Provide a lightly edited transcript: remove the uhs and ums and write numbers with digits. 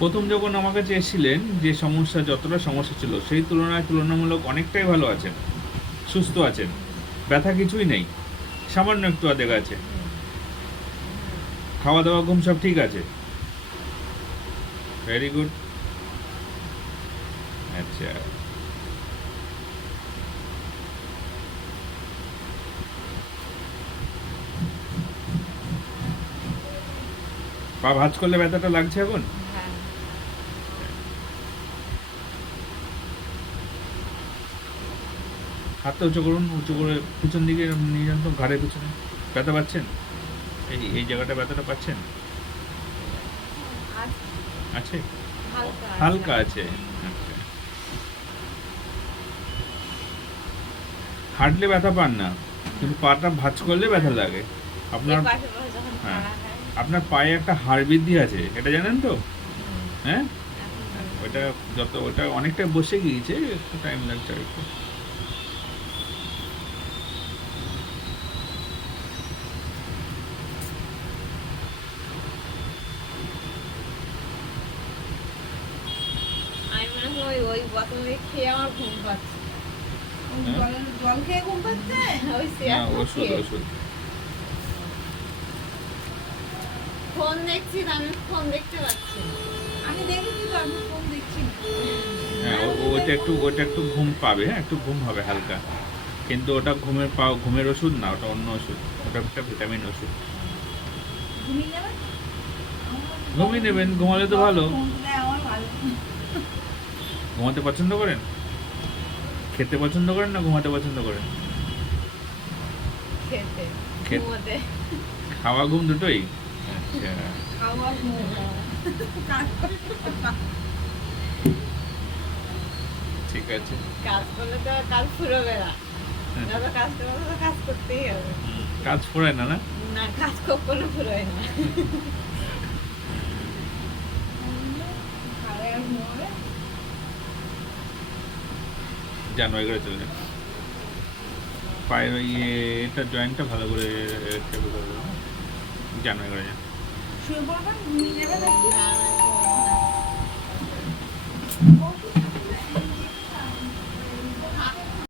প্রথম যখন আমার কাছে এসেছিলেন, যে সমস্যা, যতটা সমস্যা ছিল সেই তুলনায় তুলনামূলক অনেকটাই ভালো আছেন, সুস্থ আছেন, ব্যথা কিছুই নেই, সামান্য একটু আধেক আছে, খাওয়া দাওয়া ঘুম সব ঠিক আছে। Very good. আচ্ছা, পা ভাঁজ করলে ব্যথাটা লাগছে এখন? হ্যাঁ। হাতটা উঁচু করুন, উঁচু করে পিছন দিকে এরম নিয়ে যান তো, ঘাড়ের পিছনে। ব্যথা পাচ্ছেন? এই এই জায়গাটা ব্যথাটা পাচ্ছেন? আজ আছে? হালকা আছে। হালকা আছে। আচ্ছা, হাঁটলে ব্যথা পান না, কিন্তু পাটা ভাঁজ করলে ব্যথা লাগে এই আপনার। পাশে পাশে যখন হ্যাঁ, খাড়া হয়। আপনার পায়ে একটা হাড় বৃদ্ধি আছে, এটা জানেন তো? হুম, হ্যাঁ, এখন হ্যাঁ, বুঝতে ওইটা পেরেছি। যত ওটা অনেকটা বসে গিয়েছে, একটু টাইম লাগছে আর একটু। আমি মনে হয় ওই ওই বোতলে খেয়ে আমার ঘুম পাচ্ছে। ওই হ্যাঁ, জল জল খেয়ে ঘুম পাচ্ছে? ওই না চেয়ারটা ওষুধ খেয়ে ওষুধ। ফোন দেখছি তো, আমি ফোন দেখতে পাচ্ছি না। আমি দেখেছি তো, আমি ফোন দেখছি না। হ্যাঁ, আর ওইটা একটু ঘুম পাবে, হ্যাঁ একটু ঘুম হবে হালকা, কিন্তু ওটা ঘুমের ওষুধ না, ওটা অন্য ওষুধ, ওটা একটা ভিটামিন ওষুধ। ঘুমিয়ে যাবে? আমার ঘুমিয়ে নেবেন, ঘুমালে তো ভালো। ফোন দিলে আমার ভালো। ঘুমাতে পছন্দ করেন? খেতে পছন্দ করেন না ঘুমাতে পছন্দ করেন? খেতে খেত ঘুমোতে। খাওয়া ঘুম দুটোই? আচ্ছা, খাওয়া ঘুম। কাজ করে। ঠিক আছে। কাজ করলে তো আর কাজ ফুরোবে না। যত কাজ করবো তত কাজ করতেই হবে। কাজ ফুরায় না, না? না, কাজ কখনো ফুরোয় না। খাবে আর ঘুমাবে। যান ওই করে চলে যান। পায়ের ওই এটা জয়েন্টটা ভালো করে চেপে ধরবে, হ্যাঁ? যান ওই করে যান। শুয়ে পড়বেন, ঘুমিয়ে যাবে নাকি? না, না,